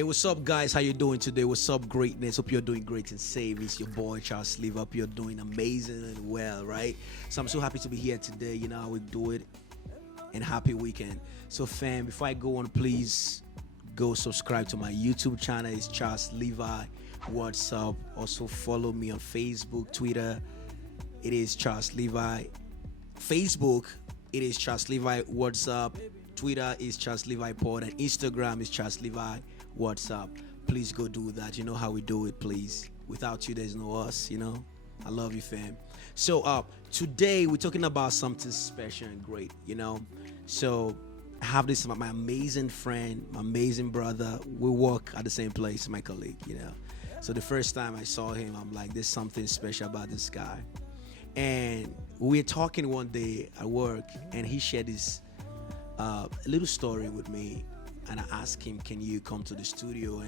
Hey, what's up, guys? How you doing today? What's up, greatness? Hope you're doing great and safe. It's your boy Charles Live Up. You're doing amazing and well, right? So I'm so happy to be here today. You know how we do it. And happy weekend. So, fam, before I go on, please go subscribe to my YouTube channel. It's Charles Levi. What's up? Also follow me on Facebook, Twitter. It is Charles Levi. Facebook, it is Charles Levi. What's up? Twitter is Charles Levi Pod, and Instagram is Charles Levi. What's up? Please go do that. You know how we do it, please. Without you, there's no us, you know. I love you, fam. So today we're talking about something special and great, you know. So I have this my amazing friend, my amazing brother. We work at the same place, my colleague, you know. So the first time I saw him, I'm like, there's something special about this guy. And we were talking one day at work, and he shared this little story with me, and I asked him, can you come to the studio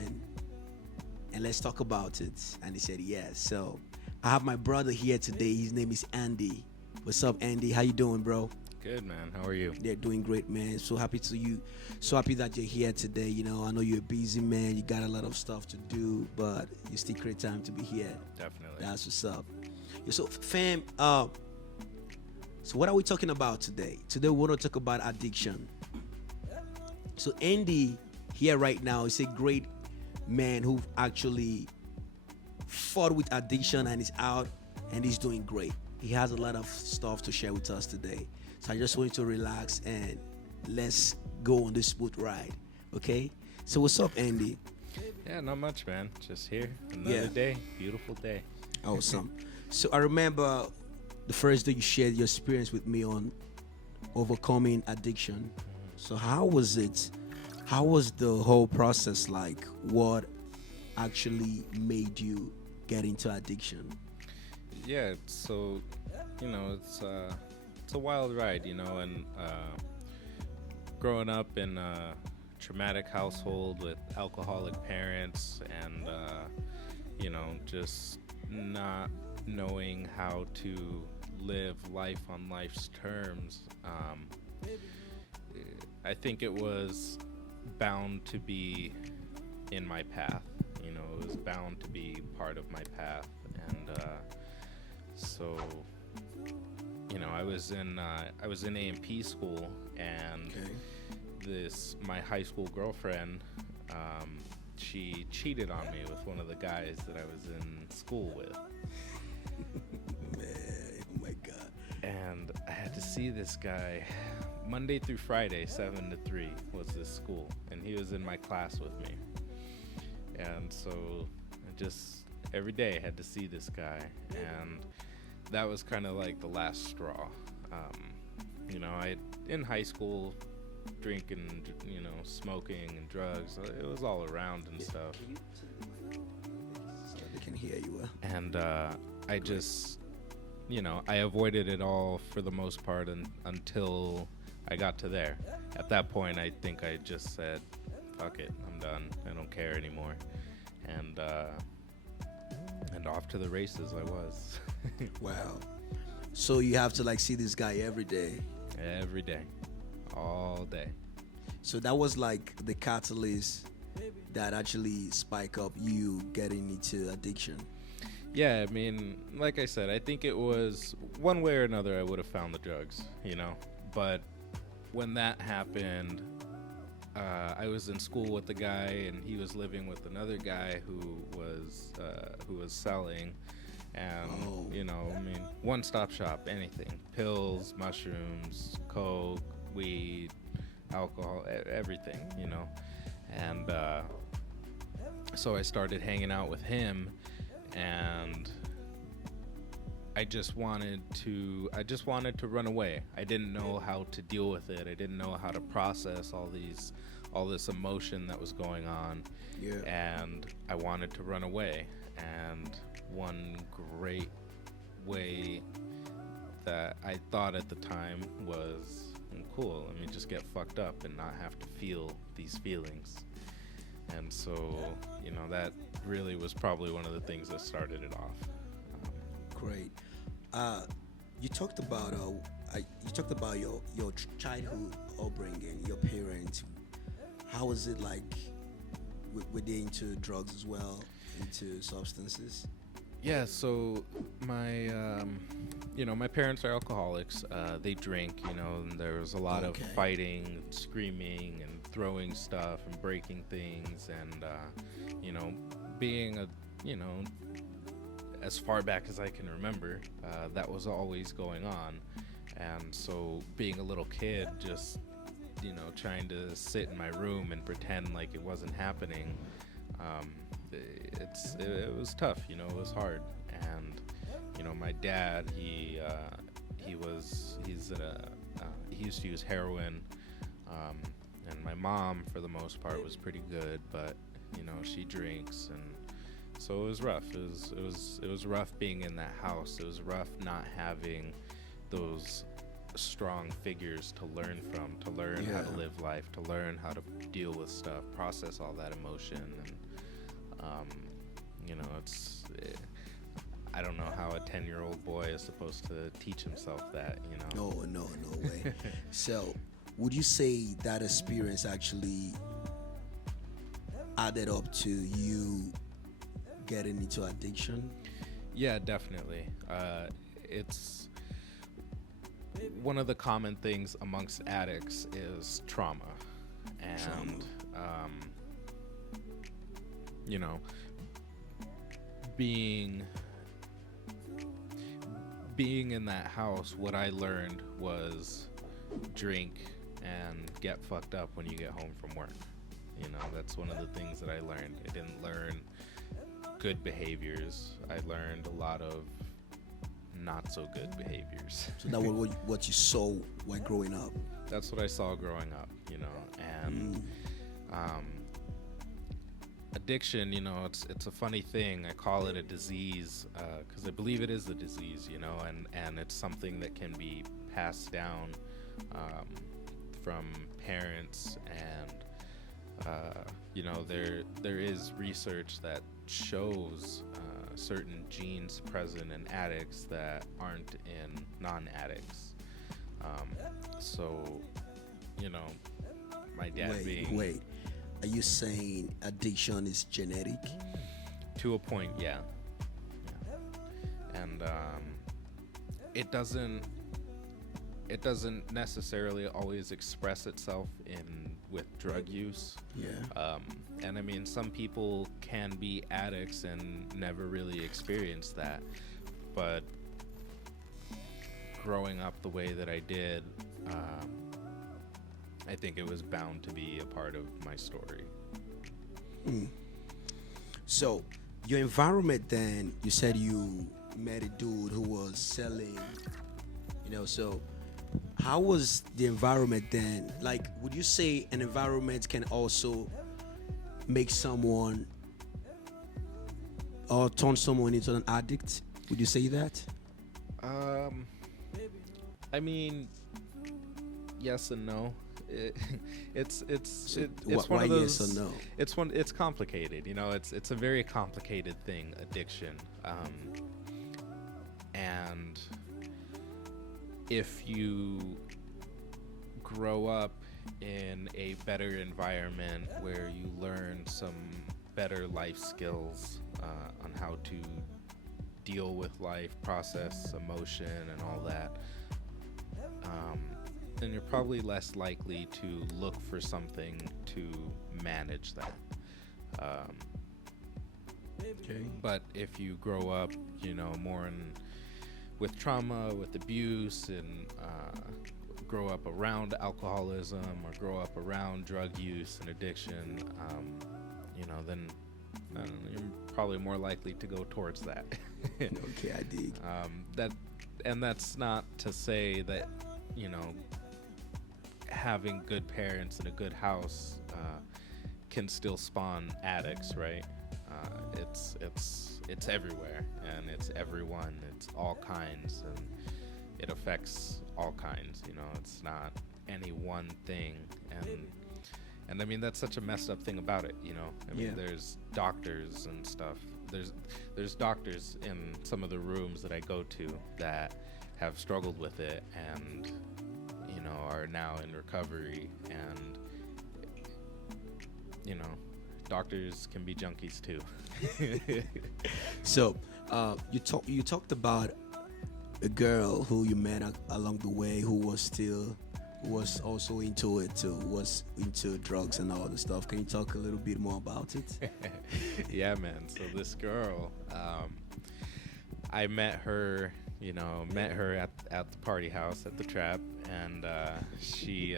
and let's talk about it? And he said yes. So I have my brother here today. His name is Andy. What's up, Andy? How you doing, bro? Good, man. How are you? They're doing great, man. So happy to you. So happy that you're here today. You know, I know you're a busy man. You got a lot of stuff to do, but you still create time to be here. Definitely. That's what's up. Yeah, so, fam, so what are we talking about today? Today we want to talk about addiction. So Andy here right now is a great man who actually fought with addiction and is out and he's doing great. He has a lot of stuff to share with us today. So I just want you to relax and let's go on this smooth ride. Okay? So what's up, Andy? Yeah, not much, man. Just here. Another day. Beautiful day. Awesome. So I remember the first day you shared your experience with me on overcoming addiction. So how was it? How was the whole process like? What actually made you get into addiction? Yeah, so, it's a wild ride, and growing up in a traumatic household with alcoholic parents and, just not knowing how to live life on life's terms, I think it was bound to be in my path. It was bound to be part of my path. And so, I was in A&P school, and my high school girlfriend, she cheated on me with one of the guys that I was in school with. Man, oh my God. And I had to see this guy Monday through Friday, 7 to 3 was this school, and he was in my class with me. And so every day I had to see this guy, and that was kind of like the last straw. I in high school, drinking, smoking and drugs, it was all around and stuff. So they can hear you well. And I just, I avoided it all for the most part until I got to there. At that point, I think I just said, fuck it, I'm done. I don't care anymore. And off to the races I was. Wow. So you have to see this guy every day? Every day. All day. So that was like the catalyst that actually spike up you getting into addiction? Yeah, I mean, like I said, I think it was one way or another I would have found the drugs, But when that happened, I was in school with the guy, and he was living with another guy who was selling, and one-stop shop, anything, pills, mushrooms, coke, weed, alcohol, everything, and so I started hanging out with him, and I just wanted to run away. I didn't know how to deal with it. I didn't know how to process all this emotion that was going on. Yeah. And I wanted to run away. And one great way that I thought at the time was, cool, let me just get fucked up and not have to feel these feelings. And so, that really was probably one of the things that started it off. Great. You talked about your childhood upbringing, your parents. How was it like were they into drugs as well, into substances? Yeah, so my my parents are alcoholics. They drink, and there was a lot Okay. of fighting, screaming, and throwing stuff and breaking things, and being as far back as I can remember, that was always going on. And so being a little kid, just trying to sit in my room and pretend like it wasn't happening, it was tough. It was hard. And my dad, he used to use heroin, and my mom for the most part was pretty good, but she drinks, and so it was rough. It was rough being in that house. It was rough not having those strong figures to learn from, to learn how to live life, to learn how to deal with stuff, process all that emotion. And I don't know how a 10-year-old boy is supposed to teach himself that. No way. So, would you say that experience actually added up to you getting into addiction? Yeah, definitely. It's one of the common things amongst addicts is trauma, and being in that house, what I learned was drink and get fucked up when you get home from work. That's one of the things that I learned. I didn't learn good behaviors. I learned a lot of not so good behaviors. So that was what you saw while growing up. That's what I saw growing up, and addiction, it's a funny thing. I call it a disease because I believe it is a disease, and it's something that can be passed down from parents, and there is research that shows certain genes present in addicts that aren't in non-addicts. My dad Wait. Are you saying addiction is genetic? To a point, yeah. And it doesn't necessarily always express itself with drug use. Yeah. And I mean, some people can be addicts and never really experience that. But growing up the way that I did, I think it was bound to be a part of my story. So, your environment then, you said you met a dude who was selling, so how was the environment then? Like, would you say an environment can also make someone or turn someone into an addict? Would you say that? I mean, yes and no. It's one why of those. yes or no? It's complicated. It's a very complicated thing, addiction. And if you grow up in a better environment where you learn some better life skills on how to deal with life, process emotion, and all that, then you're probably less likely to look for something to manage that. Okay. But if you grow up, more with trauma, with abuse, and grow up around alcoholism or grow up around drug use and addiction, then I don't know, you're probably more likely to go towards that. Okay, I dig. That's not to say that, having good parents and a good house can still spawn addicts, right? It's everywhere, and it's everyone. It's all kinds, and it affects all kinds. It's not any one thing, and I mean that's such a messed up thing about it. I mean, there's doctors and stuff. There's doctors in some of the rooms that I go to that have struggled with it and are now in recovery, and doctors can be junkies too. So, you talked about a girl who you met along the way who was also into it too, was into drugs and all the stuff. Can you talk a little bit more about it? Yeah, man. So this girl, I met her, at the party house at the trap, and she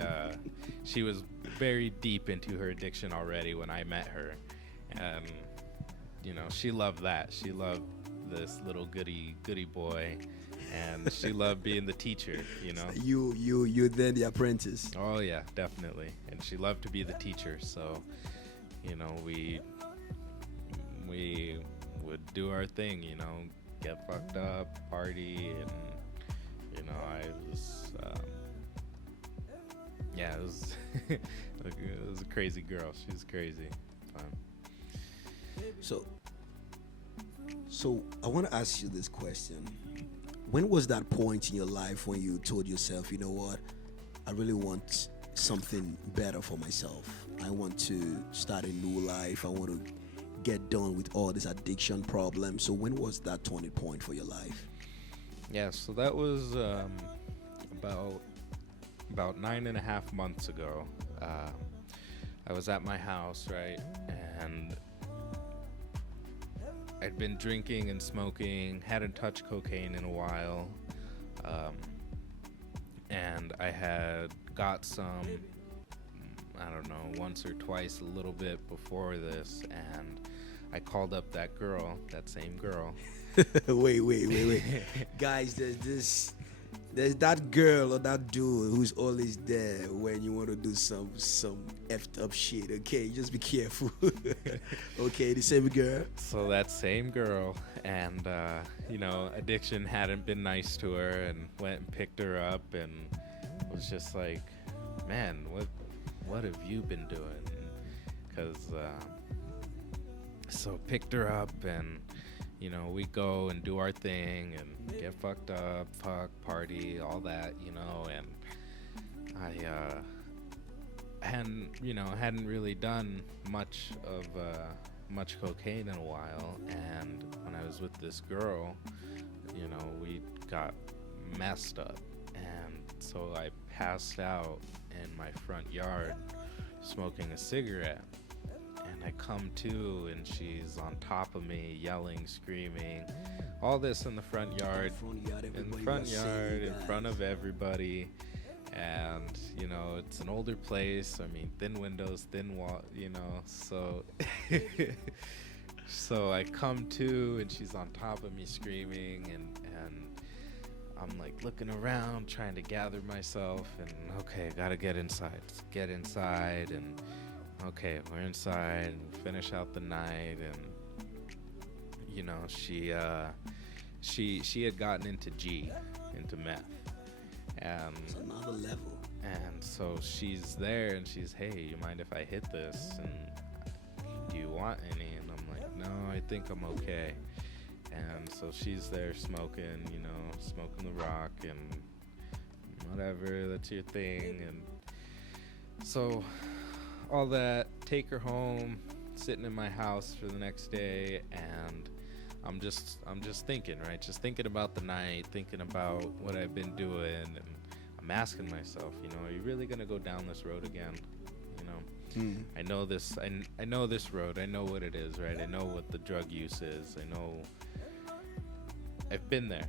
was very deep into her addiction already when I met her, and she loved that. She loved this little goody boy, and she loved being the teacher. You then the apprentice. Oh yeah, definitely. And she loved to be the teacher. So, we would do our thing. Get fucked up, party, and I was, it was, it was a crazy girl. She was crazy. So I want to ask you this question. When was that point in your life when you told yourself, you know what, I really want something better for myself. I want to start a new life. I want to get done with all this addiction problem. So when was that turning point for your life? Yeah, so that was about 9.5 months ago. I was at my house, right, and I'd been drinking and smoking, hadn't touched cocaine in a while, and I had got some, I don't know, once or twice a little bit before this, and I called up that girl, that same girl. Wait. Guys, there's that girl or that dude who's always there when you want to do some effed up shit, okay? Just be careful. Okay, the same girl. So that same girl, and addiction hadn't been nice to her, and went and picked her up, and was just like, man, what have you been doing? Because so picked her up, and we go and do our thing and get fucked up, fuck, party, all that, and I hadn't really done much cocaine in a while, and when I was with this girl, we got messed up, and so I passed out in my front yard smoking a cigarette. And I come to, and she's on top of me, yelling, screaming, all this in the front yard, in front of everybody. And, it's an older place. I mean, thin windows, thin wall, so, so I come to, and she's on top of me screaming, and I'm like looking around, trying to gather myself, and okay, gotta get inside. Let's get inside, and okay, we're inside and finish out the night, and she had gotten into meth, and it's another level. And so she's there, and she's, hey, you mind if I hit this? And do you want any? And I'm like, no, I think I'm okay. And so she's there smoking, smoking the rock, and whatever, that's your thing. And so all that, take her home, sitting in my house for the next day, and I'm just thinking, right? Just thinking about the night, thinking about what I've been doing, and I'm asking myself, are you really gonna go down this road again? I know this. I know this road. I know what it is, right? I know what the drug use is. I know. I've been there,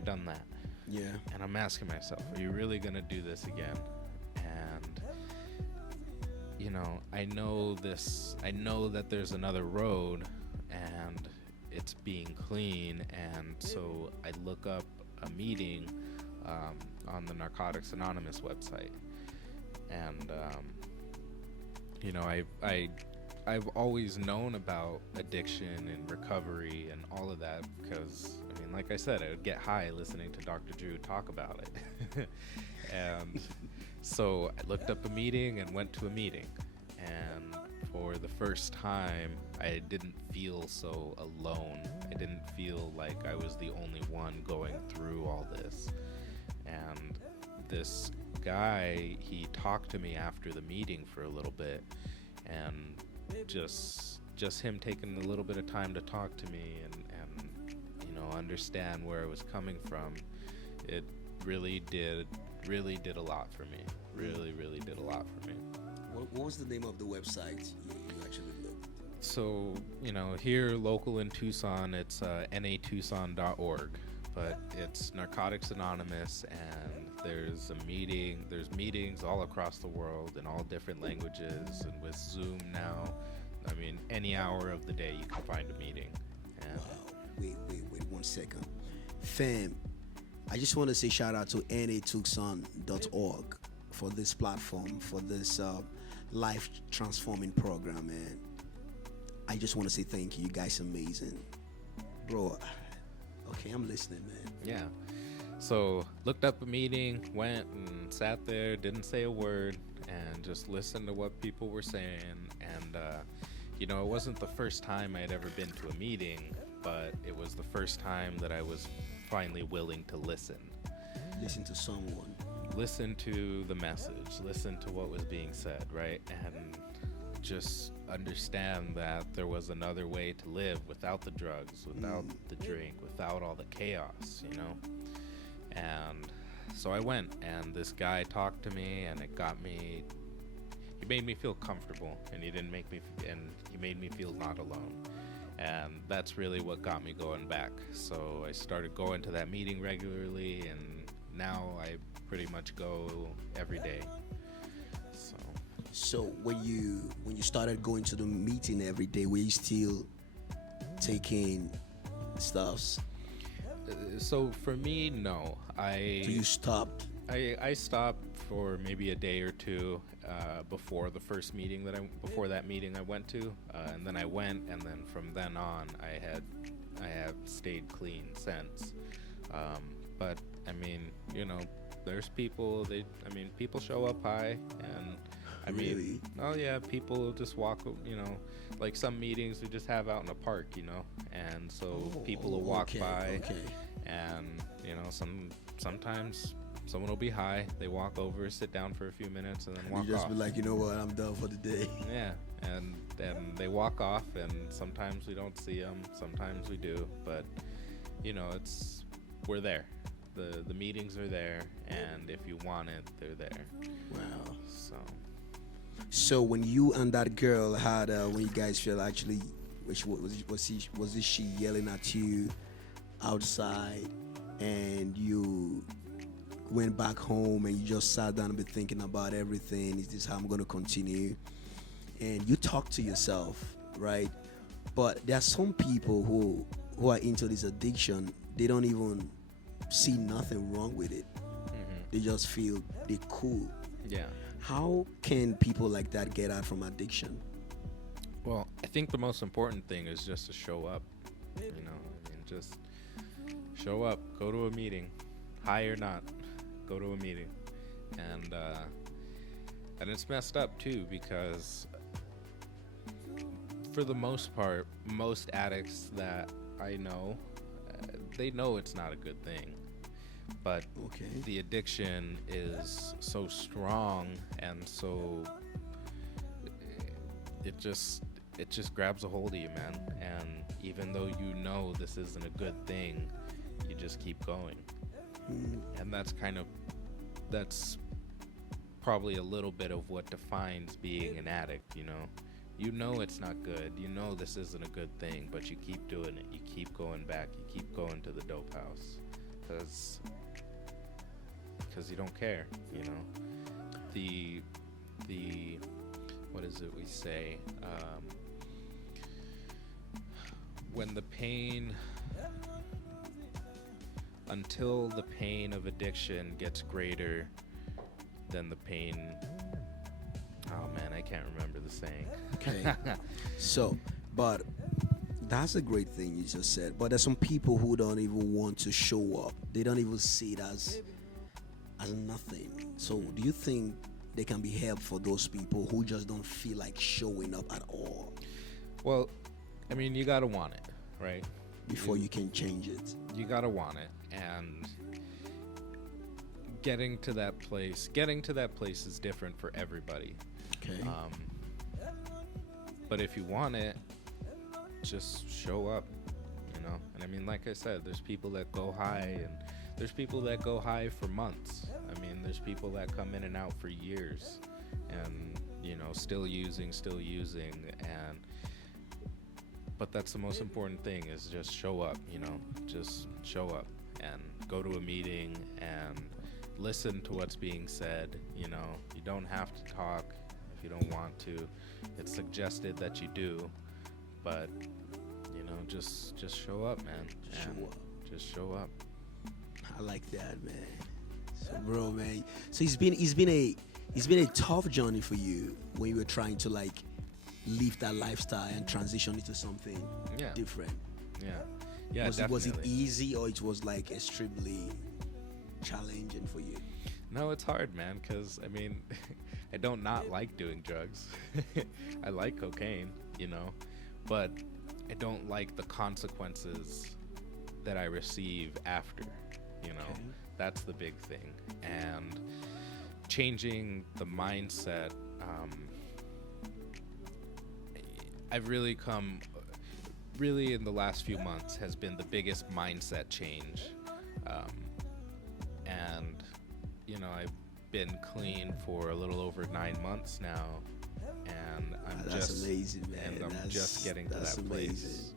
done that. Yeah. And I'm asking myself, are you really gonna do this again? And I know this. I know that there's another road, and it's being clean. And so I look up a meeting on the Narcotics Anonymous website, and I've always known about addiction and recovery and all of that, because like I said, I would get high listening to Dr. Drew talk about it. And so I looked up a meeting and went to a meeting, and for the first time I didn't feel so alone. I didn't feel like I was the only one going through all this. And this guy, he talked to me after the meeting for a little bit, and just him taking a little bit of time to talk to me and understand where I was coming from, it really did a lot for me. Really did a lot for me. What was the name of the website you actually looked? So, here local in Tucson, it's natucson.org, but it's Narcotics Anonymous, and there's meetings all across the world in all different languages, and with Zoom now, I mean, any hour of the day you can find a meeting. And Wow. Wait 1 second. Fam, I just want to say shout out to natucson.org for this platform, for this life transforming program, man. I just want to say thank you. You guys are amazing. Bro, okay, I'm listening, man. yeah. So, looked up a meeting, went and sat there, didn't say a word, and just listened to what people were saying. And, it wasn't the first time I had ever been to a meeting, but it was the first time that I was finally willing to listen. Listen to someone. Listen to the message, listen to what was being said, right? And just understand that there was another way to live without the drugs, without the drink, without all the chaos, And so I went, and this guy talked to me, and he made me feel comfortable, and he made me feel not alone. And that's really what got me going back. So I started going to that meeting regularly, and now I pretty much go every day. So when you started going to the meeting every day, were you still taking stuffs? So for me, no. So you stopped? I stopped for maybe a day or two before the first meeting before that meeting I went to, and then I went, and then from then on I have stayed clean since. But I mean, there's people. People show up high, and I Really? mean, oh yeah, people just walk. Like some meetings we just have out in a park, and so people will walk by, and sometimes someone will be high. They walk over, sit down for a few minutes, and then walk off. You just be like, you know what, I'm done for the day. Yeah, and they walk off, and sometimes we don't see them, sometimes we do, but we're there. The meetings are there, and if you want it, they're there. Wow. So when you and that girl had, when you guys feel actually, was she yelling at you outside, and you went back home and you just sat down and been thinking about everything? Is this how I'm going to continue? And you talk to yourself, right? But there are some people who are into this addiction. They don't even see nothing wrong with it. They just feel they're cool. yeah. How can people like that get out from addiction? Well, I think the most important thing is just to show up. Just show up. Go to a meeting, high or not. Go to a meeting, and it's messed up too, because for the most part, most addicts that I know, they know it's not a good thing. But the addiction is so strong, and so it just grabs a hold of you, man. And even though this isn't a good thing, you just keep going. And that's probably a little bit of what defines being an addict. It's not good. This isn't a good thing, but you keep doing it. You keep going back. You keep going to the dope house. Because you don't care, the what is it we say, when the pain, until the pain of addiction gets greater than the pain, oh man, I can't remember the saying. Okay. But that's a great thing you just said. But there's some people who don't even want to show up. They don't even see it as nothing. So do you think there can be help for those people who just don't feel like showing up at all? Well, you gotta want it, right? Before you can change it. You gotta want it, and getting to that place is different for everybody. Okay. But if you want it, just show up, you know. And I mean, like I said, there's people that go high, and there's people that go high for months. I mean, there's people that come in and out for years, and you know, still using, and but that's the most important thing, is just show up, you know. Just show up and go to a meeting and listen to what's being said, you know. You don't have to talk if you don't want to. It's suggested that you do, but you know, just show up, man. Show up. Just show up. I like that, man. So, bro, man. So it's been a tough journey for you when you were trying to like leave that lifestyle and transition into something different. Yeah, was definitely. it easy, or it was like extremely challenging for you? No, it's hard, man, because I mean, I don't not like doing drugs. I like cocaine, you know, but I don't like the consequences that I receive after, you know. Okay. That's the big thing. And changing the mindset, I've really come, really in the last few months has been the biggest mindset change. And, you know, I've been clean for a little over 9 months now, and That's amazing, man. and I'm That's- just getting to that's that amazing. place.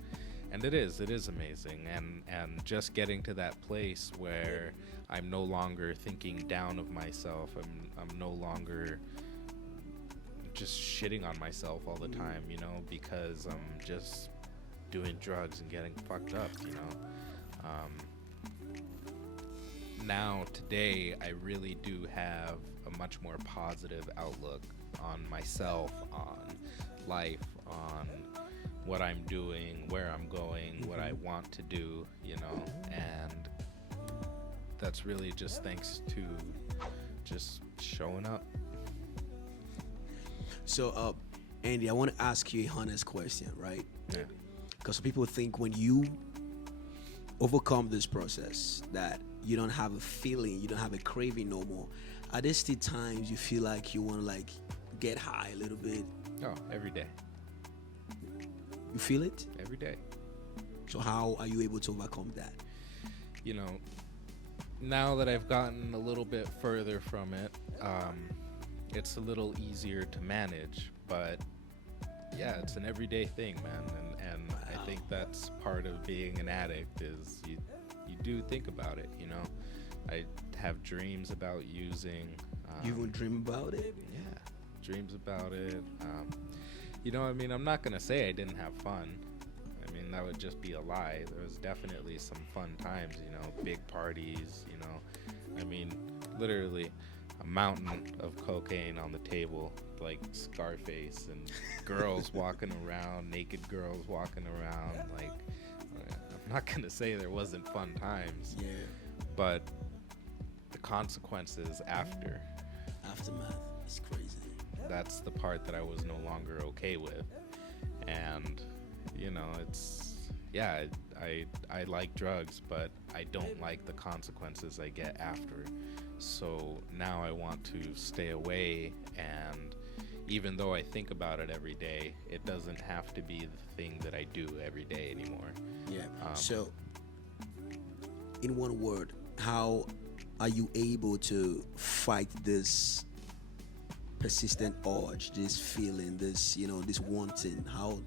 And it is amazing, and just getting to that place where I'm no longer thinking down of myself. I'm no longer just shitting on myself all the time, you know, because I'm just doing drugs and getting fucked up, you know. Now today I really do have a much more positive outlook on myself, on life, on what I'm doing, where I'm going, what I want to do, you know. And that's really just thanks to just showing up. So, Andy, I want to ask you a honest question, right? Yeah. Because people think when you overcome this process that you don't have a feeling, you don't have a craving no more. Are there still times you feel like you want to like get high a little bit? Oh, every day. You feel it? Every day. So how are you able to overcome that? You know, now that I've gotten a little bit further from it, it's a little easier to manage, but yeah, it's an everyday thing, man. And I think that's part of being an addict, is you do think about it, you know. I have dreams about using. You even dream about it? Yeah, dreams about it. You know, I mean, I'm not gonna say I didn't have fun. I mean, that would just be a lie. There was definitely some fun times, you know, big parties, you know. I mean, literally a mountain of cocaine on the table, like Scarface, and girls walking around, naked girls walking around. Like, I'm not gonna say there wasn't fun times, Yeah. but the consequences aftermath, It's crazy. that's the part that I was no longer okay with. And you know, it's, yeah, I like drugs, but I don't like the consequences I get after. So now I want to stay away, and even though I think about it every day, it doesn't have to be the thing that I do every day anymore. Yeah. So, in one word, how are you able to fight this persistent urge, this feeling, this, you know, this wanting? How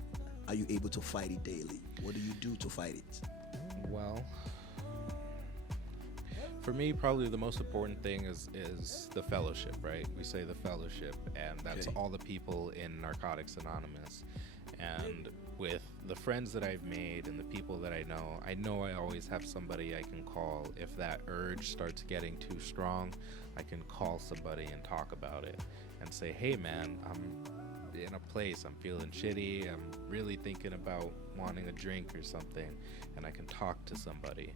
are you able to fight it daily? What do you do to fight it? Well, for me, probably the most important thing is the fellowship, right? We say the fellowship, and that's Okay. all the people in Narcotics Anonymous. And with the friends that I've made and the people that I know I always have somebody I can call. If that urge starts getting too strong, I can call somebody and talk about it and say, hey man, I'm in a place, I'm feeling shitty, I'm really thinking about wanting a drink or something, and I can talk to somebody.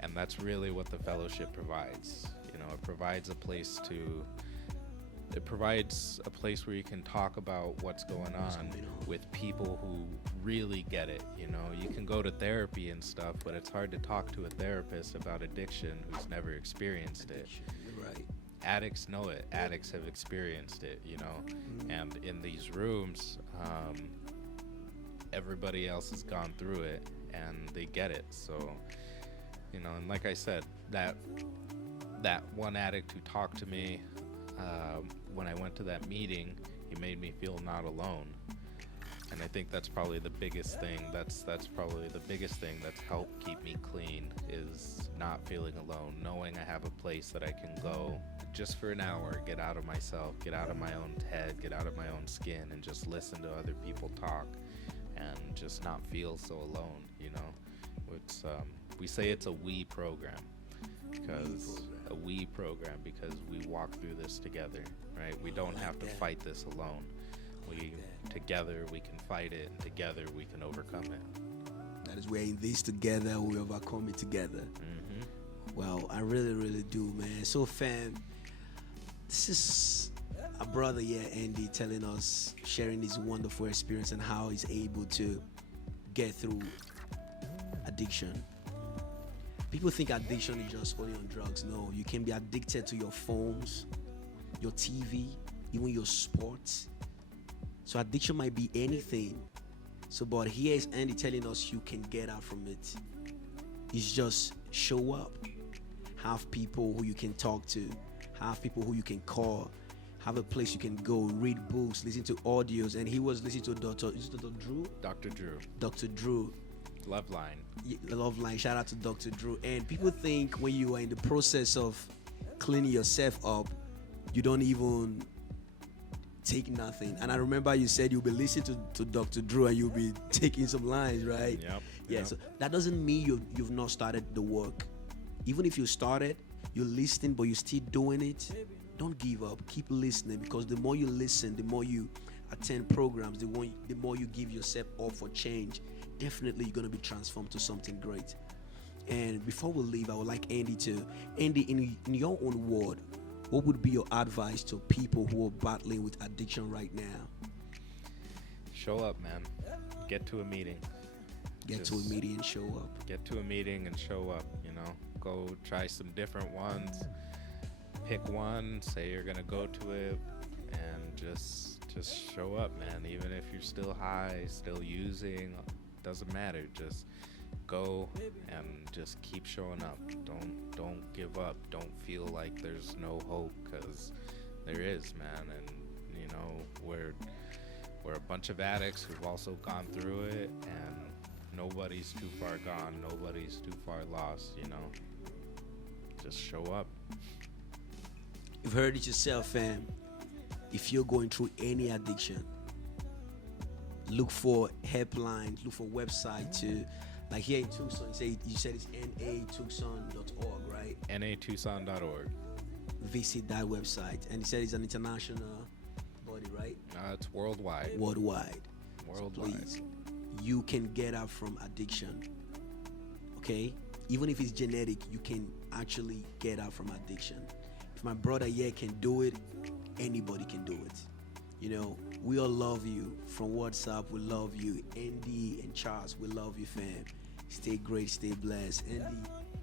And that's really what the fellowship provides. You know, it provides a place where you can talk about what's going on with people who really get it. You know, you can go to therapy and stuff, but it's hard to talk to a therapist about addiction who's never experienced it. You're right. Addicts know it. Addicts have experienced it, you know. And in these rooms, everybody else has gone through it and they get it. So, and like I said, that one addict who talked to me when I went to that meeting, he made me feel not alone. And I think that's probably the biggest thing. That's probably the biggest thing that's helped keep me clean, is not feeling alone, knowing I have a place that I can go just for an hour, get out of myself, get out of my own head, get out of my own skin, and just listen to other people talk, and just not feel so alone. It's we say it's a we program, because we walk through this together, right? We don't have to fight this alone. Together we can fight it, and together we can overcome it. That is, we're in this together, we overcome it together. Mm-hmm. Well, I really, really do, man. So, fam, this is a brother here, Andy, telling us, sharing his wonderful experience and how he's able to get through addiction. People think addiction is just only on drugs. No, you can be addicted to your phones, your TV, even your sports. So addiction might be anything. So, but here is Andy telling us you can get out from it. It's just show up. Have people who you can talk to. Have people who you can call. Have a place you can go, read books, listen to audios. And he was listening to Dr. Drew? Dr. Drew. Dr. Drew. Love line. Love line. Shout out to Dr. Drew. And people think when you are in the process of cleaning yourself up, you don't even take nothing. And I remember you said you'll be listening to Dr. Drew and you'll be taking some lines, right? Yep. Yeah, so that doesn't mean you've not started the work. Even if you started, you're listening, but you're still doing it, don't give up. Keep listening, because the more you listen, the more you attend programs, the more you give yourself up for change, definitely you're going to be transformed to something great. And before we leave, I would like Andy, in your own word, what would be your advice to people who are battling with addiction right now? Show up, man. Get to a meeting. Get to a meeting and show up. Get to a meeting and show up, Go try some different ones. Pick one, say you're going to go to it, and just show up, man. Even if you're still high, still using, doesn't matter. Just go and just keep showing up. Don't give up. Don't feel like there's no hope, because there is, man. And we're a bunch of addicts who've also gone through it, and nobody's too far gone. Nobody's too far lost. Just show up. You've heard it yourself, fam. If you're going through any addiction, look for helplines, look for website to, like here in Tucson, you said it's natucson.org, right? natucson.org. Visit that website. And you said it's an international body, right? It's worldwide. Worldwide. Worldwide. So please, you can get out from addiction. Okay? Even if it's genetic, you can actually get out from addiction. If my brother here can do it, anybody can do it. We all love you. From WhatsApp, we love you. Andy and Charles, we love you, fam. Stay great, stay blessed. Andy,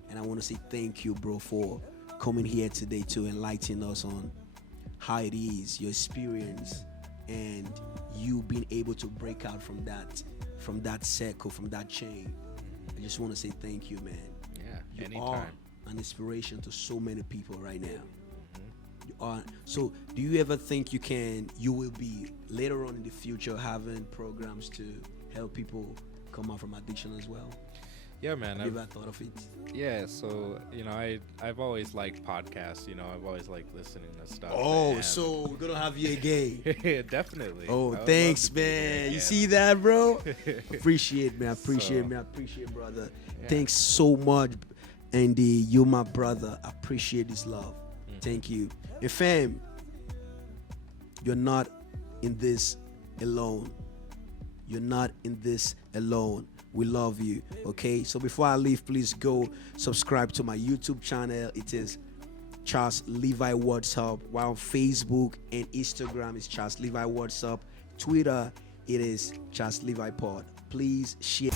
and I want to say thank you, bro, for coming here today to enlighten us on how it is, your experience, and you being able to break out from that circle, from that chain. I just want to say thank you, man. Yeah, you anytime. are an inspiration to so many people right now. You are. So do you ever think you will be later on in the future having programs to help people come out from addiction as well? Yeah, man. Have you ever thought of it? Yeah, so I've always liked podcasts. I've always liked listening to stuff. Oh, so we're gonna have you again. Yeah, definitely. Oh, thanks, man. You see that, bro? Appreciate, man. Appreciate, brother. Yeah. Thanks so much, Andy. You my brother. Appreciate this love. Thank you. And fam, you're not in this alone. You're not in this alone. We love you. Okay, so before I leave, please go subscribe to my YouTube channel. It is Charles Levi WhatsApp. While on Facebook and Instagram is Charles Levi WhatsApp. Twitter, it is Charles Levi Pod. Please share.